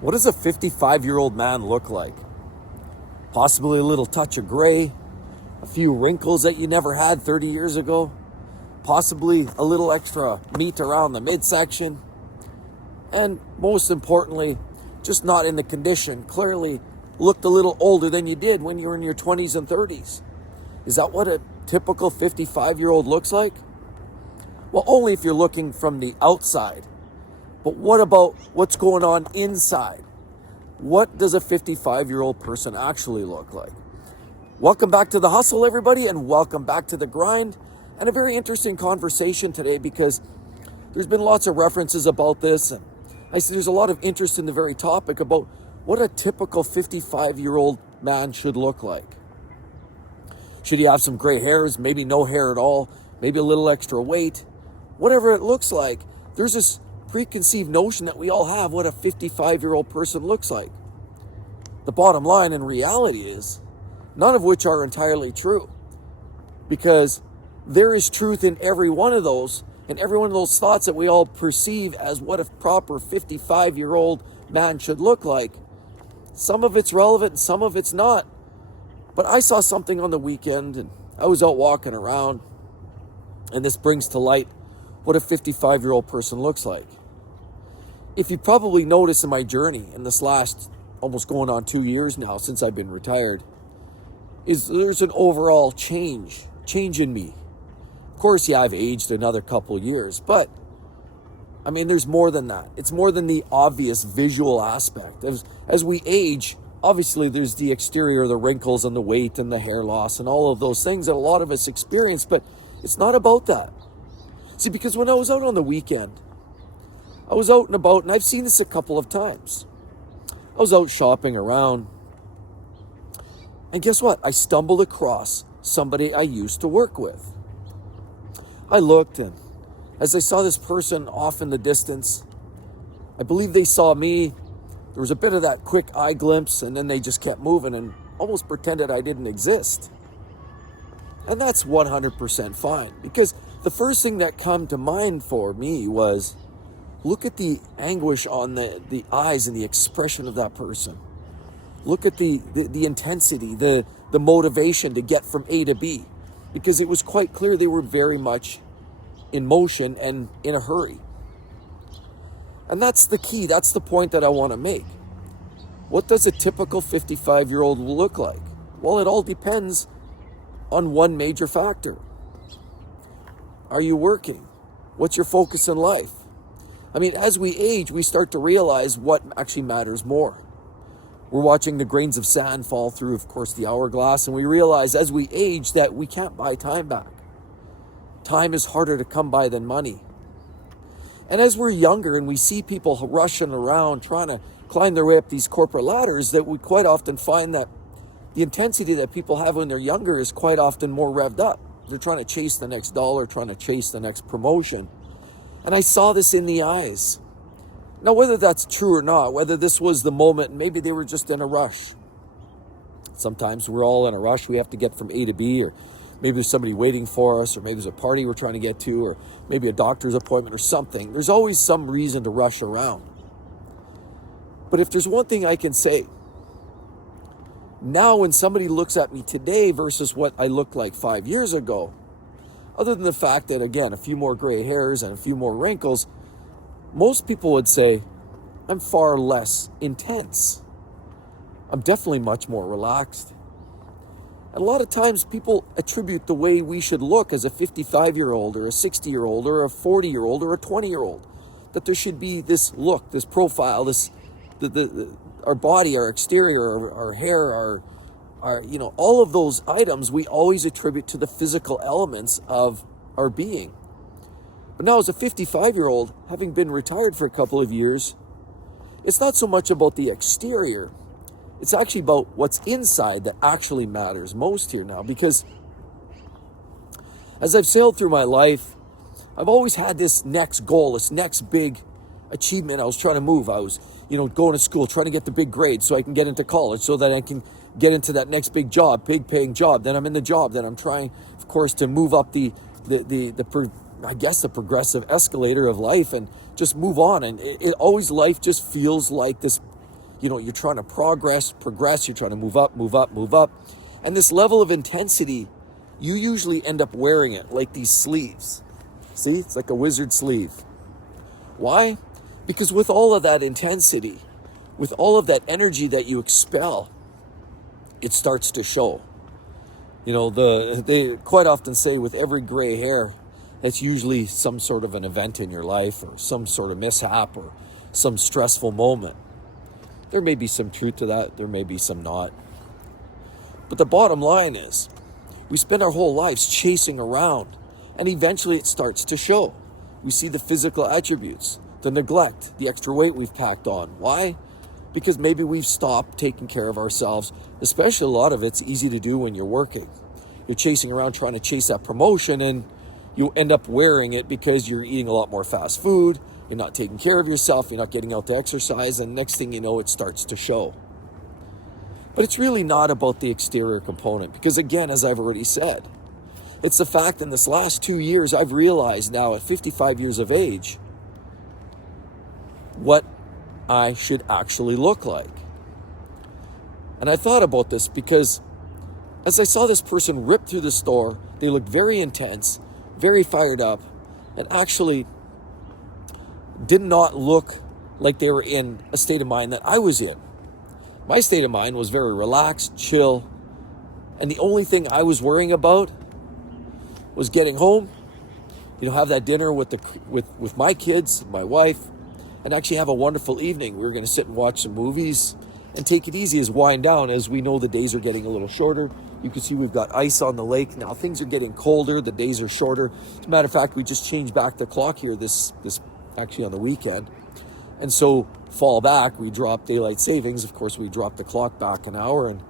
What does a 55-year-old man look like? Possibly a little touch of gray, a few wrinkles that you never had 30 years ago, possibly a little extra meat around the midsection, and most importantly, just not in the condition. Clearly looked a little older than you did when you were in your 20s and 30s. Is that what a typical 55-year-old looks like? Well, only if you're looking from the outside. But what about what's going on inside? What does a 55-year-old person actually look like? Welcome back to The Hustle, everybody, and welcome back to The Grind. And a very interesting conversation today because there's been lots of references about this. And I see there's a lot of interest in the very topic about what a typical 55-year-old man should look like. Should he have some gray hairs, maybe no hair at all, maybe a little extra weight? Whatever it looks like, there's this preconceived notion that we all have what a 55-year-old person looks like. The bottom line in reality is none of which are entirely true, because there is truth in every one of those, and every one of those thoughts that we all perceive as what a proper 55-year-old man should look like. Some of it's relevant and some of it's not. But I saw something on the weekend, and I was out walking around, and this brings to light what a 55-year-old person looks like. If you probably noticed in my journey in this last almost going on 2 years now since I've been retired, is there's an overall change in me. Of course, yeah, I've aged another couple years, but I mean, there's more than that. It's more than the obvious visual aspect. As we age, obviously there's the exterior, the wrinkles and the weight and the hair loss and all of those things that a lot of us experience, but it's not about that. See, because when I was out on the weekend, I was out and about, and I've seen this a couple of times. I was out shopping around, and guess what? I stumbled across somebody I used to work with. I looked, and as I saw this person off in the distance, I believe they saw me. There was a bit of that quick eye glimpse, and then they just kept moving and almost pretended I didn't exist. And that's 100% fine, because the first thing that came to mind for me was, look at the anguish on the eyes and the expression of that person. Look at the intensity, the motivation to get from A to B, because it was quite clear they were very much in motion and in a hurry. And that's the key. That's the point that I want to make. What does a typical 55-year-old look like? Well, it all depends on one major factor. Are you working? What's your focus in life? I mean, as we age, we start to realize what actually matters more. We're watching the grains of sand fall through, of course, the hourglass, and we realize as we age that we can't buy time back. Time is harder to come by than money. And as we're younger and we see people rushing around trying to climb their way up these corporate ladders, that we quite often find that the intensity that people have when they're younger is quite often more revved up. They're trying to chase the next dollar, trying to chase the next promotion. And I saw this in the eyes. Now, whether that's true or not, whether this was the moment, maybe they were just in a rush. Sometimes we're all in a rush. We have to get from A to B, or maybe there's somebody waiting for us, or maybe there's a party we're trying to get to, or maybe a doctor's appointment or something. There's always some reason to rush around. But if there's one thing I can say, now when somebody looks at me today versus what I looked like 5 years ago, other than the fact that, again, a few more gray hairs and a few more wrinkles, most people would say I'm far less intense. I'm definitely much more relaxed. And a lot of times people attribute the way we should look as a 55-year-old or a 60-year-old or a 40-year-old or a 20-year-old, that there should be this look, this profile, this our body, our exterior, our hair, our all of those items we always attribute to the physical elements of our being. But now as a 55-year-old, having been retired for a couple of years, it's not so much about the exterior. It's actually about what's inside that actually matters most here now. Because as I've sailed through my life, I've always had this next goal, this next big achievement I was trying to move. I was, going to school, trying to get the big grade so I can get into college, so that I can get into that next big job, big paying job. Then I'm in the job. Then I'm trying, of course, to move up the progressive escalator of life and just move on. And it always, life just feels like this You're trying to progress, you're trying to move up. And this level of intensity, you usually end up wearing it like these sleeves. See, it's like a wizard sleeve. Why? Because with all of that intensity, with all of that energy that you expel, it starts to show. They quite often say with every gray hair, that's usually some sort of an event in your life or some sort of mishap or some stressful moment. There may be some truth to that. There may be some not. But the bottom line is, we spend our whole lives chasing around, and eventually it starts to show. We see the physical attributes, the neglect, the extra weight we've packed on. Why? Because maybe we've stopped taking care of ourselves. Especially a lot of it's easy to do when you're working. You're chasing around trying to chase that promotion, and you end up wearing it because you're eating a lot more fast food, you're not taking care of yourself, you're not getting out to exercise, and next thing you know, it starts to show. But it's really not about the exterior component, because again, as I've already said, it's the fact in this last 2 years, I've realized now at 55 years of age, what I should actually look like. And I thought about this because as I saw this person rip through the store, they looked very intense, very fired up, and actually did not look like they were in a state of mind that I was in. My state of mind was very relaxed, chill, and the only thing I was worrying about was getting home, have that dinner with my kids, my wife, and actually have a wonderful evening. We were going to sit and watch some movies and take it easy as wind down, as we know the days are getting a little shorter. You can see we've got ice on the lake. Now things are getting colder, the days are shorter. As a matter of fact, we just changed back the clock here this actually on the weekend. And so fall back, we drop daylight savings. Of course, we drop the clock back an hour, and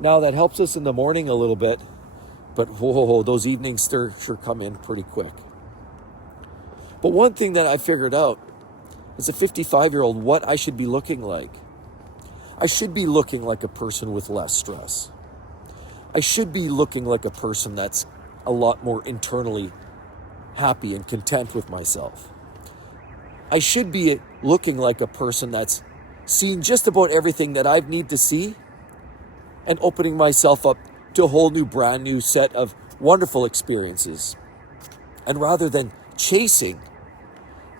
now that helps us in the morning a little bit. But those evenings sure come in pretty quick. But one thing that I figured out as a 55-year-old, what I should be looking like. I should be looking like a person with less stress. I should be looking like a person that's a lot more internally happy and content with myself. I should be looking like a person that's seen just about everything that I need to see and opening myself up to a whole new, brand new set of wonderful experiences. And rather than chasing,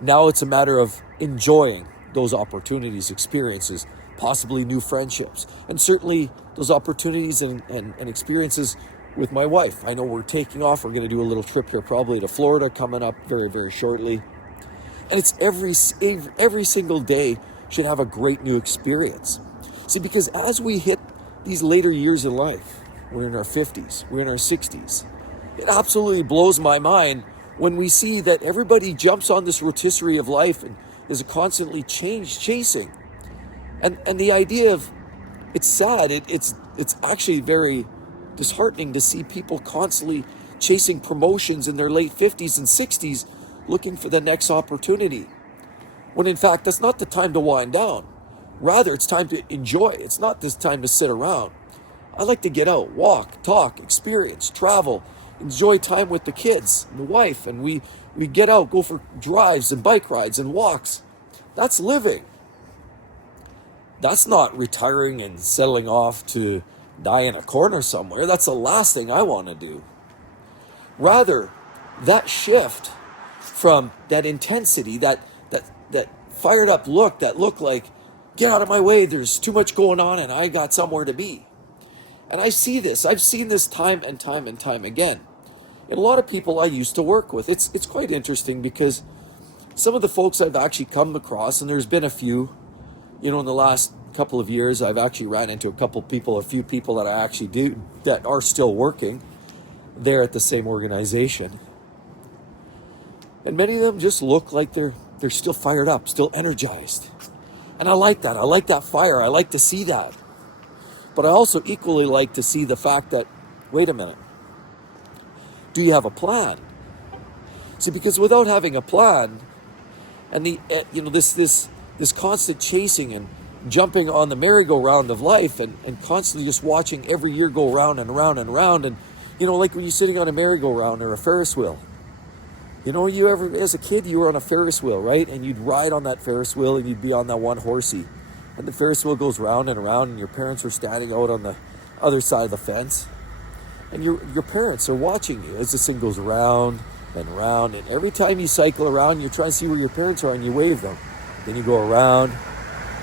now it's a matter of enjoying those opportunities, experiences, possibly new friendships, and certainly those opportunities and experiences with my wife. I know we're taking off. We're going to do a little trip here probably to Florida coming up very, very shortly. And it's every single day should have a great new experience. See, because as we hit these later years in life, we're in our 50s, we're in our 60s, it absolutely blows my mind when we see that everybody jumps on this rotisserie of life and is constantly chasing. And the idea of, it's sad, it's actually very disheartening to see people constantly chasing promotions in their late 50s and 60s looking for the next opportunity. When in fact, that's not the time to wind down. Rather, it's time to enjoy. It's not this time to sit around. I like to get out, walk, talk, experience, travel, enjoy time with the kids and the wife, and we get out, go for drives and bike rides and walks. That's living. That's not retiring and settling off to die in a corner somewhere. That's the last thing I want to do. Rather, that shift from that intensity, that fired up look, that look like, get out of my way, there's too much going on and I got somewhere to be. And I see this. I've seen this time and time and time again. And a lot of people I used to work with. It's quite interesting because some of the folks I've actually come across, and there's been a few, in the last couple of years, I've actually ran into a few people that I actually do, that are still working there at the same organization. And many of them just look like they're still fired up, still energized. And I like that. I like that fire. I like to see that. But I also equally like to see the fact that, wait a minute, do you have a plan? See, because without having a plan, and this constant chasing and jumping on the merry-go-round of life and constantly just watching every year go round and round and round, and like when you're sitting on a merry-go-round or a Ferris wheel. You ever, as a kid, you were on a Ferris wheel, right? And you'd ride on that Ferris wheel and you'd be on that one horsey. And the Ferris wheel goes round and around, and your parents are standing out on the other side of the fence. And your parents are watching you as this thing goes round and round. And every time you cycle around, you're trying to see where your parents are, and you wave them. Then you go around,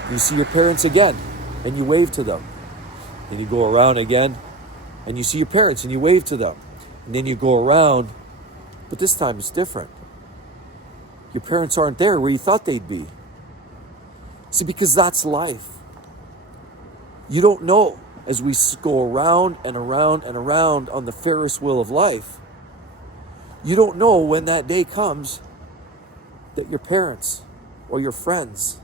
and you see your parents again, and you wave to them. Then you go around again, and you see your parents, and you wave to them. And then you go around, but this time it's different. Your parents aren't there where you thought they'd be. See, because that's life. You don't know, as we go around and around and around on the Ferris wheel of life, you don't know when that day comes that your parents or your friends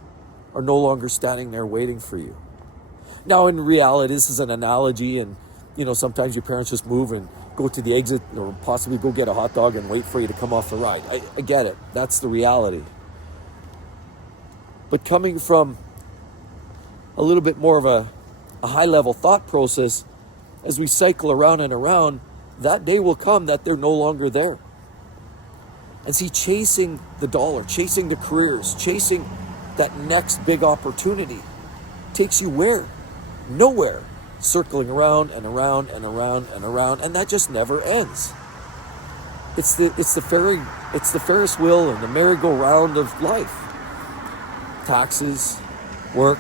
are no longer standing there waiting for you. Now, in reality, this is an analogy, and sometimes your parents just move and go to the exit or possibly go get a hot dog and wait for you to come off the ride. I get it. That's the reality. But coming from a little bit more of a high-level thought process, as we cycle around and around, that day will come that they're no longer there. And see, chasing the dollar, chasing the careers, chasing that next big opportunity takes you where? Nowhere. Circling around and around and around and around, and that just never ends. It's the Ferris wheel and the merry-go-round of life. Taxes, work,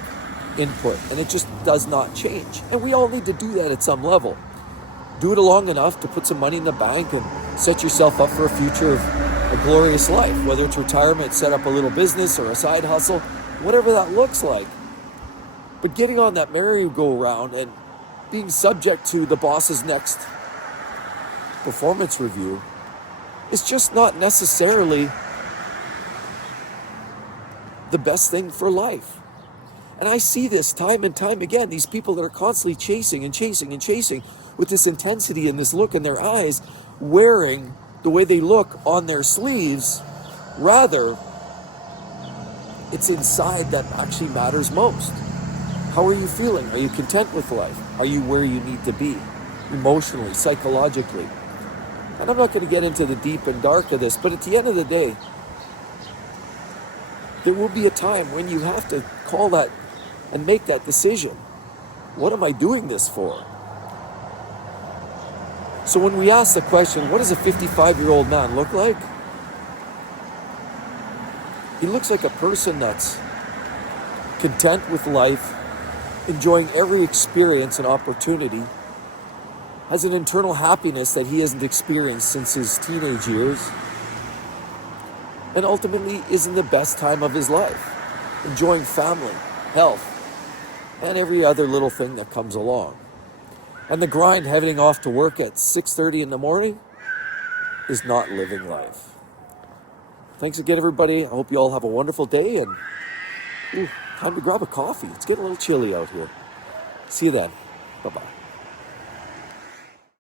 input, and it just does not change. And we all need to do that at some level. Do it long enough to put some money in the bank and set yourself up for a future of a glorious life, whether it's retirement, set up a little business or a side hustle, whatever that looks like. But getting on that merry-go-round and being subject to the boss's next performance review is just not necessarily the best thing for life. And I see this time and time again, these people that are constantly chasing and chasing and chasing with this intensity and this look in their eyes, wearing the way they look on their sleeves. Rather, it's inside that actually matters most. How are you feeling? Are you content with life? Are you where you need to be? Emotionally, psychologically? And I'm not going to get into the deep and dark of this, but at the end of the day, there will be a time when you have to call that and make that decision. What am I doing this for? So when we ask the question, what does a 55-year-old man look like? He looks like a person that's content with life, enjoying every experience and opportunity, has an internal happiness that he hasn't experienced since his teenage years, and ultimately is in the best time of his life, enjoying family, health, and every other little thing that comes along. And the grind heading off to work at 6:30 in the morning is not living life. Thanks again, everybody. I hope you all have a wonderful day, and time to grab a coffee. It's getting a little chilly out here. See you then. Bye-bye.